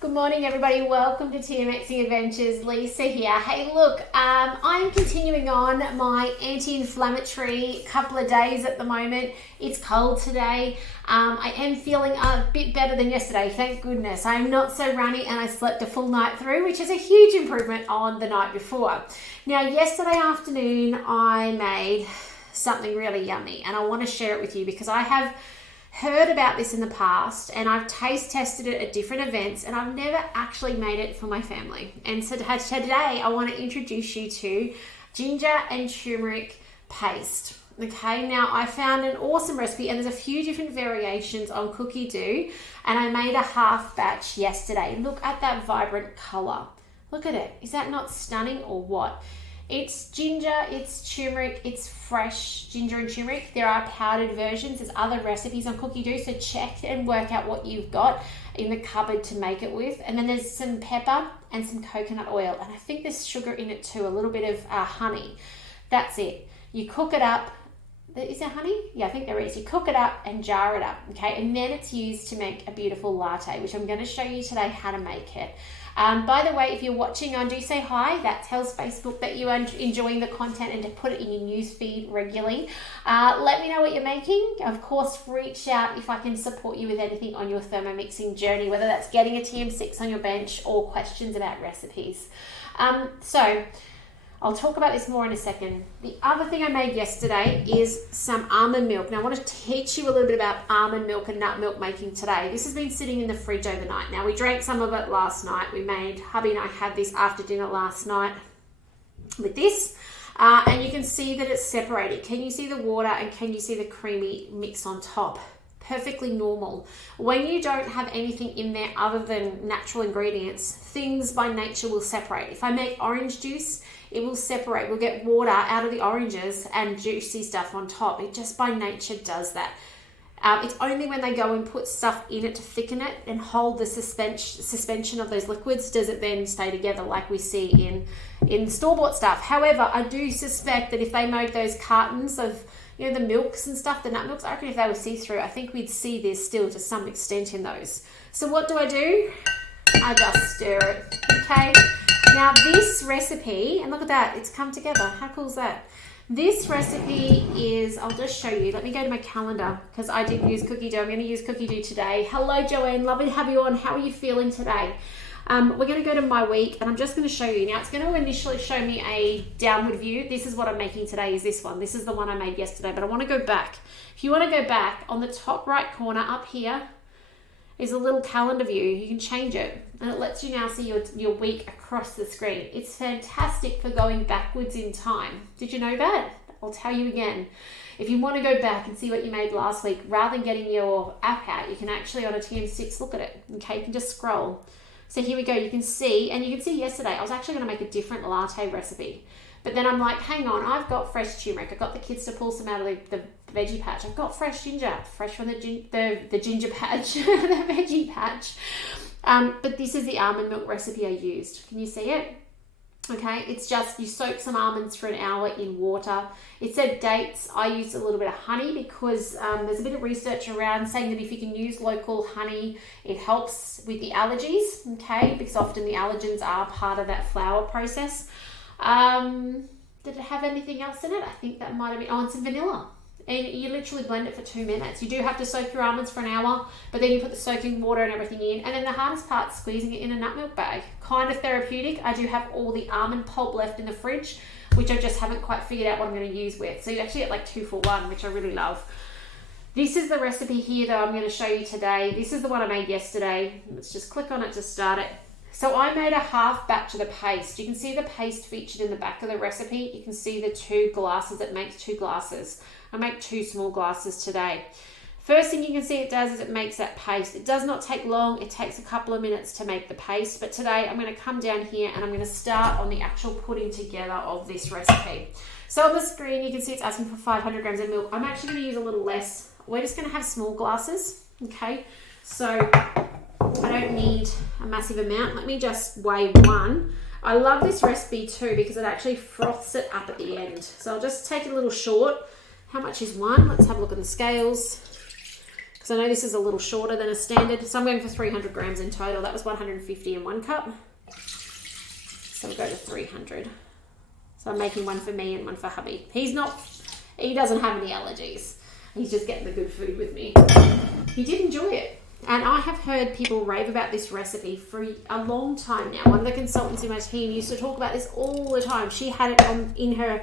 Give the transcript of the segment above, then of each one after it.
Good morning, everybody. Welcome to Thermomix Adventures. Lisa here. Hey, look, I'm continuing on my anti-inflammatory couple of days at the moment. It's cold today. I am feeling a bit better than yesterday, thank goodness. I'm not so runny and I slept a full night through, which is a huge improvement on the night before. Now, yesterday afternoon, I made something really yummy and I want to share it with you because I have heard about this in the past and I've taste tested it at different events and I've never actually made it for my family. And so today I want to introduce you to ginger and turmeric paste. Okay, now I found an awesome recipe and there's a few different variations on cookie dough and I made a half batch yesterday. Look at that vibrant color. Look at it. Is that not stunning or what? It's ginger, it's turmeric, it's fresh ginger and turmeric. There are powdered versions. There's other recipes on cookie dough, so check and work out what you've got in the cupboard to make it with. And then there's some pepper and some coconut oil. And I think there's sugar in it too, a little bit of honey. That's it. You cook it up. Is there honey? Yeah, I think there is. You cook it up and jar it up, okay? And then it's used to make a beautiful latte, which I'm going to show you today how to make it. By the way, if you're watching on, do say hi. That tells Facebook that you are enjoying the content and to put it in your news feed regularly. Let me know what you're making. Of course, reach out if I can support you with anything on your thermomixing journey, whether that's getting a TM6 on your bench or questions about recipes. So I'll talk about this more in a second. The other thing I made yesterday is some almond milk. Now I want to teach you a little bit about almond milk and nut milk making today. This has been sitting in the fridge overnight. Now we drank some of it last night. Hubby and I had this after dinner last night with this. And you can see that it's separated. Can you see the water and can you see the creamy mix on top? Perfectly normal. When you don't have anything in there other than natural ingredients, things by nature will separate. If I make orange juice, it will separate. We'll get water out of the oranges and juicy stuff on top. It just by nature does that. It's only when they go and put stuff in it to thicken it and hold the suspension of those liquids does it then stay together like we see in store-bought stuff. However, I do suspect that if they made those cartons of the milks and stuff, the nut milks, I reckon if they were see-through, I think we'd see this still to some extent in those. So what do? I just stir it, okay? Now this recipe, and look at that, it's come together. How cool is that? This recipe is, I'll just show you. Let me go to my calendar because I did use cookie dough. I'm going to use cookie dough today. Hello, Joanne. Lovely to have you on. How are you feeling today? We're going to go to my week and I'm just going to show you. Now it's going to initially show me a downward view. This is what I'm making today is this one. This is the one I made yesterday, but I want to go back. If you want to go back, on the top right corner up here is a little calendar view. You can change it and it lets you now see your week across the screen. It's fantastic for going backwards in time. Did you know that? I'll tell you again. If you want to go back and see what you made last week, rather than getting your app out, you can actually on a TM6 look at it. Okay, you can just scroll. So here we go, you can see, and you can see yesterday, I was actually going to make a different latte recipe. But then I'm like, hang on, I've got fresh turmeric. I've got the kids to pull some out of the veggie patch. I've got fresh ginger, fresh from the ginger patch, the veggie patch. But this is the almond milk recipe I used. Can you see it? Okay, it's just you soak some almonds for an hour in water. It said dates. I used a little bit of honey because there's a bit of research around saying that if you can use local honey, it helps with the allergies, okay, because often the allergens are part of that flower process. Did it have anything else in it? I think that might have been, and some vanilla. And you literally blend it for 2 minutes. You do have to soak your almonds for an hour, but then you put the soaking water and everything in. And then the hardest part, squeezing it in a nut milk bag. Kind of therapeutic. I do have all the almond pulp left in the fridge, which I just haven't quite figured out what I'm going to use with. So you actually get like 2 for 1, which I really love. This is the recipe here that I'm going to show you today. This is the one I made yesterday. Let's just click on it to start it. So I made a half batch of the paste. You can see the paste featured in the back of the recipe. You can see the 2 glasses. It makes 2 glasses. I make 2 small glasses today. First thing you can see it does is it makes that paste. It does not take long. It takes a couple of minutes to make the paste. But today I'm going to come down here and I'm going to start on the actual putting together of this recipe. So on the screen you can see it's asking for 500 grams of milk. I'm actually going to use a little less. We're just going to have small glasses. Okay, so I don't need a massive amount. Let me just weigh 1. I love this recipe too because it actually froths it up at the end. So I'll just take it a little short. How much is 1? Let's have a look at the scales. because I know this is a little shorter than a standard. So I'm going for 300 grams in total. That was 150 in 1 cup. So we'll go to 300. So I'm making one for me and one for hubby. He doesn't have any allergies. He's just getting the good food with me. He did enjoy it. And I have heard people rave about this recipe for a long time now. One of the consultants in my team used to talk about this all the time. She had it in her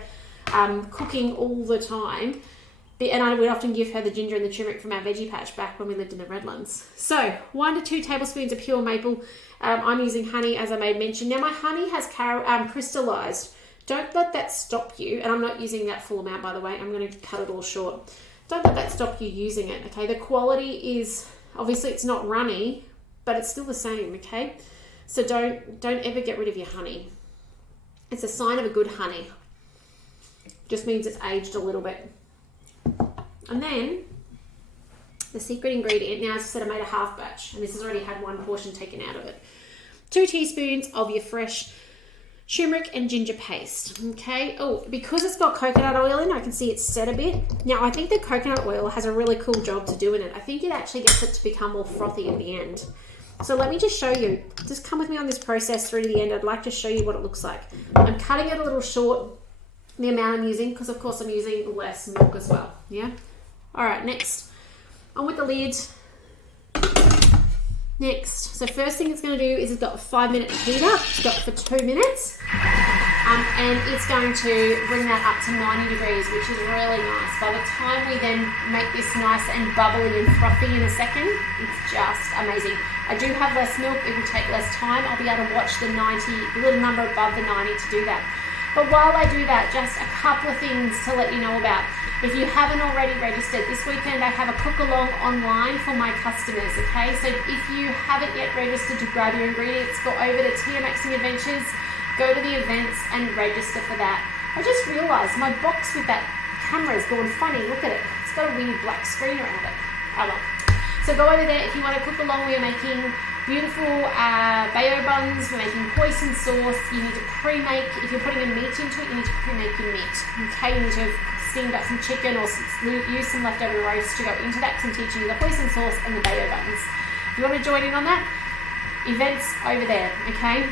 cooking all the time. And I would often give her the ginger and the turmeric from our veggie patch back when we lived in the Redlands. So 1 to 2 tablespoons of pure maple. I'm using honey, as I made mention. Now my honey has crystallized. Don't let that stop you. And I'm not using that full amount, by the way. I'm going to cut it all short. Don't let that stop you using it, okay? The quality is... Obviously, it's not runny, but it's still the same, okay? So don't ever get rid of your honey. It's a sign of a good honey. Just means it's aged a little bit. And then, the secret ingredient, now as I said, I made a half batch, and this has already had 1 portion taken out of it. 2 teaspoons of your fresh turmeric and ginger paste, okay? Oh, because it's got coconut oil in, I can see it's set a bit. Now, I think the coconut oil has a really cool job to do in it. I think it actually gets it to become more frothy at the end. So let me just show you. Just come with me on this process through to the end. I'd like to show you what it looks like. I'm cutting it a little short, the amount I'm using, because of course I'm using less milk as well, yeah? All right, next. On with the lid. Next, so first thing it's going to do is it's got a 5-minute heat up. It's got for 2 minutes. And it's going to bring that up to 90 degrees, which is really nice. By the time we then make this nice and bubbly and frothy in a second, it's just amazing. I do have less milk. It will take less time. I'll be able to watch the little number above the 90 to do that. But while I do that, just a couple of things to let you know about. If you haven't already registered, this weekend I have a cook-along online for my customers, okay? So if you haven't yet registered to grab your ingredients, go over to Thermomix Adventures, go to the events and register for that. I just realised my box with that camera is going funny. Look at it. It's got a weird black screen around it. Oh well. So go over there if you want to cook along. We're making beautiful bayo buns. We're making hoisin sauce. You need to pre-make, if you're putting a meat into it, you need to pre-make your meat. Okay, you need to steamed up some chicken or use some leftover roast to go into that, because I'm teaching you the hoisin sauce and the bayo buns. If you want to join in on that, events over there, okay?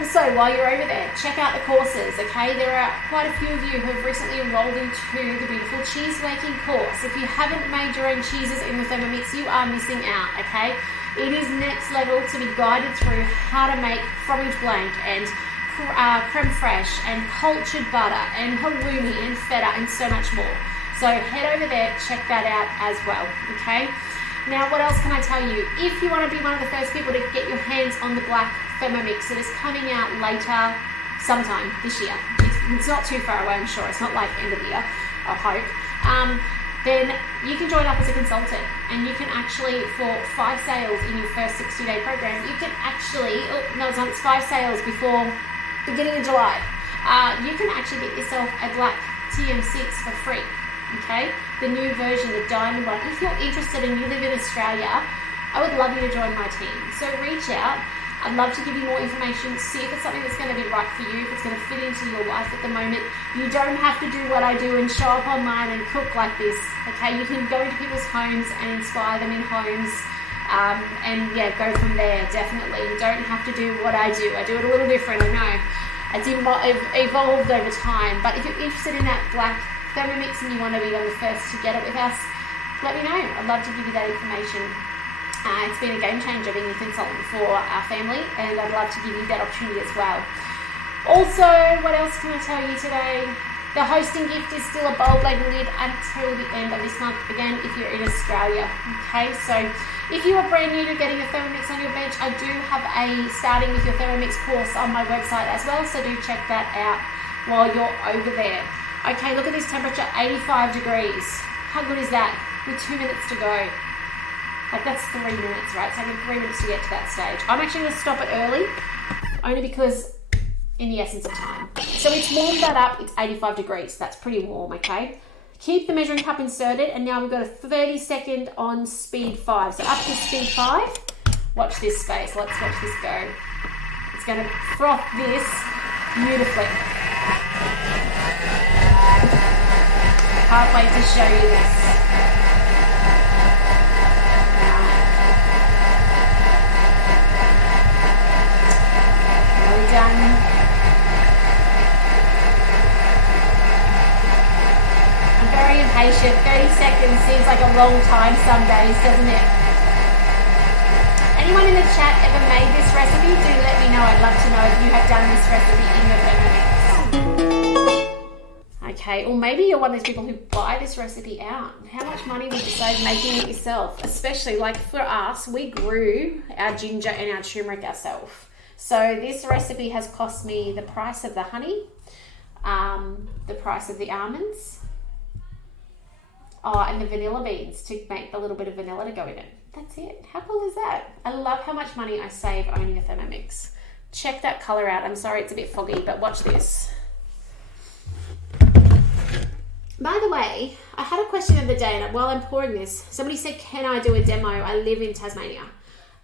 Also, while you're over there, check out the courses, okay? There are quite a few of you who have recently enrolled into the beautiful cheese making course. If you haven't made your own cheeses in the Thermomix, you are missing out, okay? It is next level to be guided through how to make fromage blanc and creme fraiche and cultured butter and halloumi and feta and so much more. So head over there, check that out as well, okay? Now, what else can I tell you? If you want to be one of the first people to get your hands on the black Thermomix, it is coming out later sometime this year. It's not too far away, I'm sure. It's not like end of the year, I hope. Then you can join up as a consultant, and you can actually, for 5 sales in your first 60-day program, you can actually, it's 5 sales before beginning of July. You can actually get yourself a black TM6 for free, okay? The new version, the diamond one. If you're interested and you live in Australia, I would love you to join my team. So reach out. I'd love to give you more information, see if it's something that's going to be right for you, if it's going to fit into your life at the moment. You don't have to do what I do and show up online and cook like this, okay? You can go into people's homes and inspire them in homes, and yeah, go from there, definitely. You don't have to do what I do. I do it a little different, I know. It's evolved over time, but if you're interested in that black Thermomix and you want to be one of the first to get it with us, let me know. I'd love to give you that information. It's been a game changer being a consultant for our family, and I'd love to give you that opportunity as well. Also, what else can I tell you today? The hosting gift is still a bold label lid until the end of this month, again, if you're in Australia. Okay, so if you are brand new to getting a Thermomix on your bench, I do have a Starting With Your Thermomix course on my website as well, so do check that out while you're over there. Okay, look at this temperature, 85 degrees. How good is that? With 2 minutes to go. Like, that's 3 minutes, right? It's taking 3 minutes to get to that stage. I'm actually going to stop it early, only because in the essence of time. So it's warmed that up. It's 85 degrees. That's pretty warm, okay? Keep the measuring cup inserted, and now we've got a 30-second on speed 5. So up to speed 5. Watch this space. Let's watch this go. It's going to froth this beautifully. Can't wait to show you this. patient. 30 seconds seems like a long time some days, doesn't it? Anyone in the chat ever made this recipe? Do let me know. I'd love to know if you have done this recipe in your Thermomix. Okay, or maybe you're one of those people who buy this recipe out. How much money would you save making it yourself? Especially like for us, we grew our ginger and our turmeric ourselves. So this recipe has cost me the price of the honey, the price of the almonds, and the vanilla beans to make the little bit of vanilla to go in it. That's it. How cool is that? I love how much money I save owning a Thermomix. Check that color out. I'm sorry it's a bit foggy, but watch this. By the way, I had a question the other day, and while I'm pouring this, somebody said, can I do a demo? I live in Tasmania.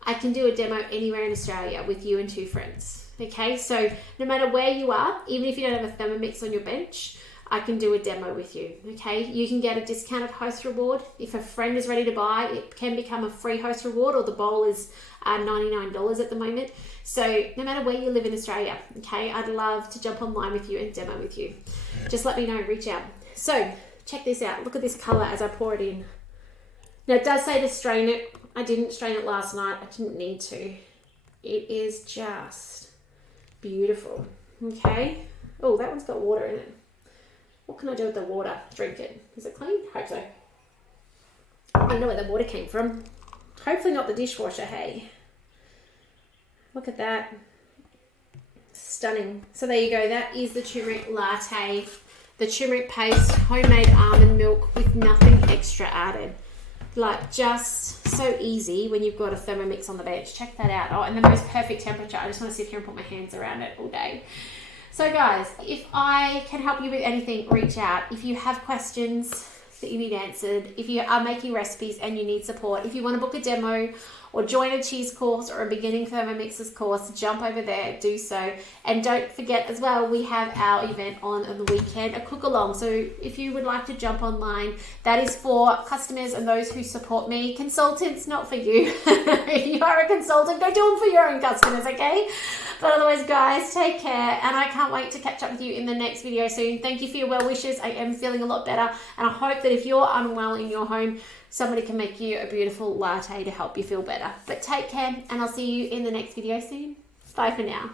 I can do a demo anywhere in Australia with you and 2 friends. Okay, so no matter where you are, even if you don't have a Thermomix on your bench, I can do a demo with you. Okay, you can get a discounted host reward. If a friend is ready to buy, it can become a free host reward, or the bowl is $99 at the moment. So no matter where you live in Australia, okay, I'd love to jump online with you and demo with you. Just let me know, reach out. So check this out. Look at this color as I pour it in. Now it does say to strain it. I didn't strain it last night. I didn't need to. It is just beautiful. Okay. Oh, that one's got water in it. What can I do with the water? Drink it. Is it clean? Hope so. I don't know where the water came from. Hopefully not the dishwasher, hey. Look at that. Stunning. So there you go. That is the turmeric latte. The turmeric paste, homemade almond milk with nothing extra added. Like, just so easy when you've got a Thermomix on the bench. Check that out. Oh, and the most perfect temperature. I just want to sit here and put my hands around it all day. So guys, if I can help you with anything, reach out. If you have questions that you need answered, if you are making recipes and you need support, if you want to book a demo or join a cheese course or a beginning Thermomixes course, jump over there, do so. And don't forget as well, we have our event on the weekend, a cook along. So if you would like to jump online, that is for customers and those who support me. Consultants, not for you. If you are a consultant, go do them for your own customers, okay? But otherwise, guys, take care. And I can't wait to catch up with you in the next video soon. Thank you for your well wishes. I am feeling a lot better. And I hope that if you're unwell in your home, somebody can make you a beautiful latte to help you feel better. But take care, and I'll see you in the next video soon. Bye for now.